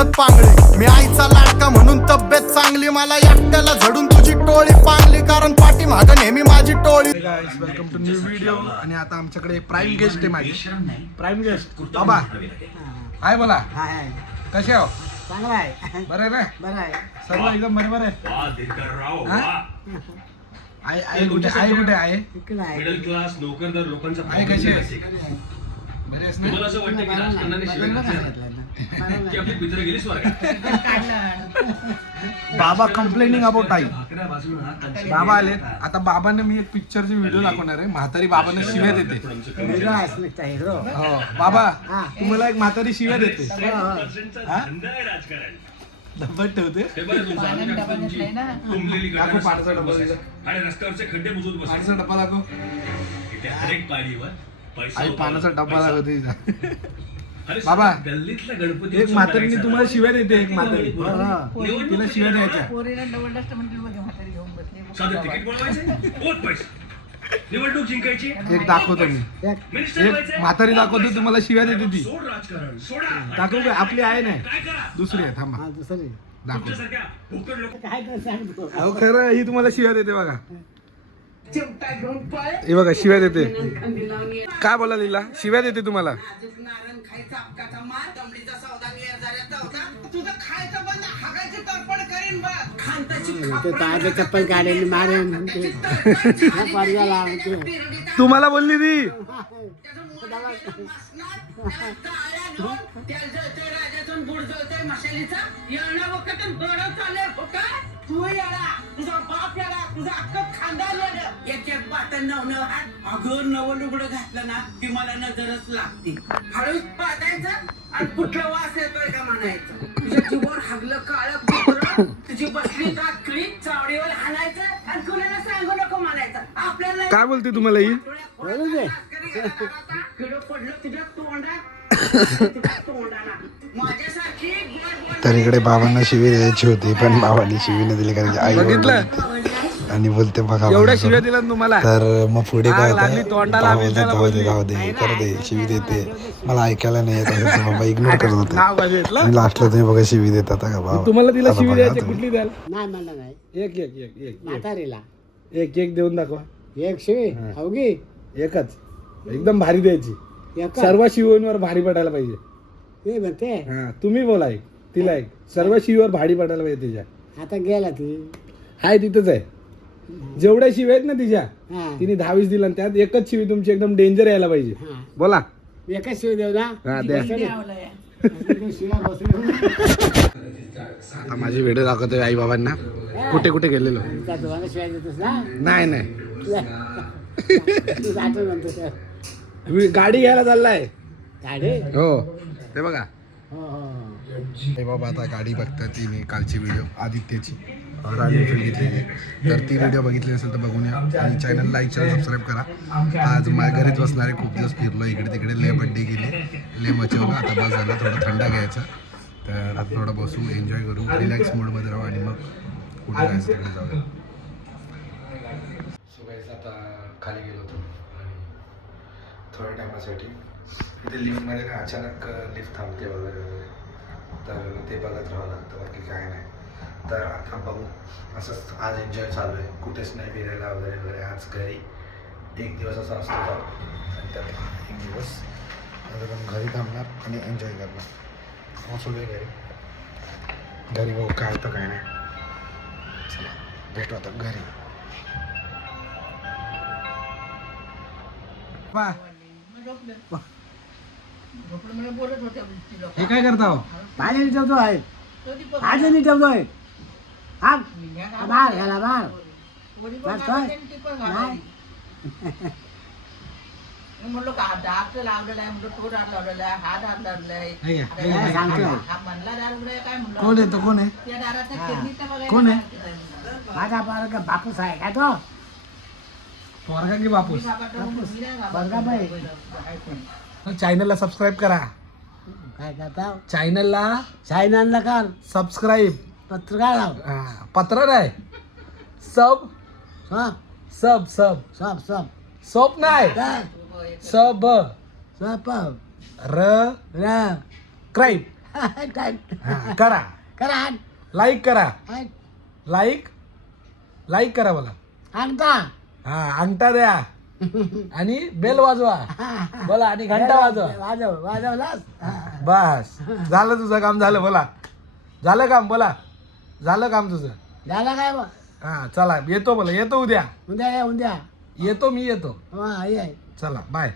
पद्धत पांगळी, मी आईचा लाडका म्हणून तब्येत चांगली, मला एकट्याला झडून तुझी टोळी पांगली, कारण पाठीमागं नेहमी माझी टोळी. Welcome to new video. आणि आता आमच्याकडे प्राईम गेस्ट आहे माझी, प्राईम गेस्ट बाबा. हाय बोला, कसे हो? चांगला आहे, बरं आहे ना? बरं आहे, सर्व एकदम बरोबर आहे. आई आई कुठे, आई कुठे आहे? इकडं आहे. मिडल क्लास नोकरदार लोकांचा आई कशी आहे? तुम्हाला बरे आहेस ना? असं वाटतं की राजकारणाने शिवाय की आपली मित्र गेली स्वर्गात. बाबा कंप्लेनिंग अबाउट आई. अकरा वाजून बाबा आले. आता बाबांना मी एक पिक्चरची व्हिडिओ दाखवणार आहे. म्हातारी बाबांना शिव्या देते. वेगळा असं नाही रो. हो बाबा, हा. तुम्हाला एक म्हातारी शिव्या देते. हा? धंदा आहे राजकारण. डब्बत ठेवते. हे बरं तुमचं आमच्या तुमची तुंबलेली दाखव गाडी पाण्याचा डबा दिला. आणि रस्त्यावरचे खड्डे बुजवत पाण्याचा बसायचं. डब्बा दाखव. त्या हरेक पाळीवर पैसा आई होता. पाण्याचा डब्बा दाखवते हिचा. अरे बाबा, गल्लीतला गणपती एक उत्सव म्हातारीने करायचा. तुम्हाला शिव्या देते. एक म्हातारी निवडणूक तिला शिव्या द्यायच्या. पोरीला डबल डस्ट म्हणजे बघा म्हातारी घेऊन बसली. साधं तिकीट बनवायचे होत पैसे निवडणूक जिंकायची एक दाखवतो मी. मिनिस्टर एक व्हायचं. म्हातारी दाखवते तुम्हाला शिव्या देते ती. सोड राजकारण सोडा. दाखवू का? आपली आहे नाही, काय करा दुसरी आहे. थांबा हा दुसरी दाखवतो. तुमच्यासारख्या भुक्कड लोक काय तर सांगतो. अहो खरं, ही तुम्हाला शिव्या देते बघा. हे बघा शिव्या देते. काय बोला लीला? शिव्या देते तुम्हाला. नारायण खायचा अपकाचा मार दमडीचा सौदा झाल्याचा होता तुझं खायचं बंद हागायची तडपड करीन बघ खांताची ते ताजे चप्पल काढलेली मारे म्हणते पर्याला म्हणते. तुम्हाला बोलली ती. राजातून बुड जळतोय मशालीचा येणं वखत बरं चाललंय होता तू येडा तुझा बाप येडा तुझा अख्खं खानदान येडं एक एक बाटन नव हात अगं नवं लुगडं घातलं ना की मला नजरच लागते हळूच पातायचं आणि कुठला वास येतोय का म्हणायचं तुझ्या जीवावर हागलं काळं कुत्रं तुझी बसली टाकली चावडीवर हाणायचं आणि कुणाला सांगू नको म्हणायचं आपल्याला काय बोलते तुम्हाला ही? बोलू दे. किडो पडलं तुझ्या तुझ्या तोंडाला माझ्यासारखी तर इकडे बाबांना शिवी द्यायची होती, पण बाबांनी शिवी नाही दिली कारण की आई बघितलं? ओरडली आणि बोलते बघा एवढ्या शिव्या दिल्या ना तुम्हाला. तर मग पुढे काय आग लागली होतं, तोंडाला, बाबा बोलते बिंदाला जाऊ दे बोलली. जाऊ दे कर दे, शिवी देते, मला ऐकायला नाही येत असं बाबा इग्नोर करत होते. नाव बघितलं? आणि लास्टला तुम्ही बघा शिवी देतात का बाबा. तुम्हाला तिला आता शिवी बघा द्यायची तुम्ही. कुठली द्याल? नाही म्हणलं नाही. एक एक एक एक म्हातारीला एक एक देऊन दाखवा. एक शिवी अवघी एकच एकदम भारी द्यायची. एक सर्व शिवणीवर भारी पडायला पाहिजे. ते म्हणते हा, तुम्ही बोला एक, तिला एक. सर्व शिवीवर भारी पडायला पाहिजे तिच्या. आता गेला ती. हाय तिथंच आहे. जेवढ्या शिव्या आहेत ना तिच्या, हा तिने 10-20 दिला आणि त्यात एकच शिवी तुमची एकदम डेंजर यायला पाहिजे. हा बोला. एकच शिवी देऊ ना. हा द्या. शिव्या बसली आता माझी व्हिडिओ दाखवतोय आई बाबांना. कुठे कुठे गेलेलो. त्या दोघांना शिव्या देतोस ना. नाही नाही, तू जातो म्हणतो तर. मी गाडी घ्यायला चाललाय. गाडी हो ते बघा. हो हो हे बाबा आता गाडी बघता ती मी कालची व्हिडिओ आदित्यची रॉयल एनफील्ड घेतलेली, तर ती व्हिडिओ बघितली असेल तर बघून या आणि चॅनल लाईक चॅनल सबस्क्राईब करा. आज माझ्या घरीच बसणारे खूप दिवस फिरलो इकडे तिकडे, ले बड्डे गेले, ले मचवलं. आता बस झालं, थोडं थंडा घ्यायचा. तर आता थोडं बसू, एन्जॉय करू, रिलॅक्स मूडमध्ये राहू आणि मग कुठे जायचं तिकडे जाऊया. सो गाईस आता खाली गेलो होतो आणि थोड्या टायमासाठी इथे लिफ्टमध्ये ना अचानक लिफ्ट थांबते वगैरे, तर ते बघत राहावं लागतं, बाकी काय नाही. तर आता बघू, असंच आज एन्जॉय चालू आहे, कुठेच नाही फिरायला वगैरे वगैरे. आज घरी एक दिवस असा असतो का आणि त्यात एक दिवस घरी थांबणार आणि एन्जॉय करणार. मग सगळे घरी बघू काय तर काय नाही. चला भेटू आता घरी. बोलत होते हे काय करता हो? पाणी ठेवतोय. पाणी ठेवतोय. हा बार घाला बार. म्हणलो का डाक लावलेला आहे, म्हणलं तो डाक लावलेला आहे, हा डाक लावलेला आहे. हे घ्या, हे काय घ्या. सांगतोय. हा म्हणला दार उघडा आहे काय म्हणलं. कोण आहे तो? कोण आहे? त्या दाराच्या खिडकीत बघायला कोण आहे? माझा बार बापूस आहे का तो. पोरगा की बापूस? बघा बाई. चॅनलला सबस्क्राईब करा. काय करता चॅनलला साईनांना कर सबस्क्राईब. पत्रकार लाव. पत्र नाही, सब सब सब सब सब सब सोप नाही, काय सब सब र र क्राईब. हा, करा करा हात लाईक करा हात लाईक करा मला आणता हा अंगठा द्या आणि बेल वाजवा बोला आणि घंटा वाजवा वाजवलास बस झालं तुझं काम झालं बोला झालं काम बोला झालं काम तुझं झाला काय बा हा चला येतो बोला येतो उद्या उद्या या उद्या येतो मी येतो हा ये चला बाय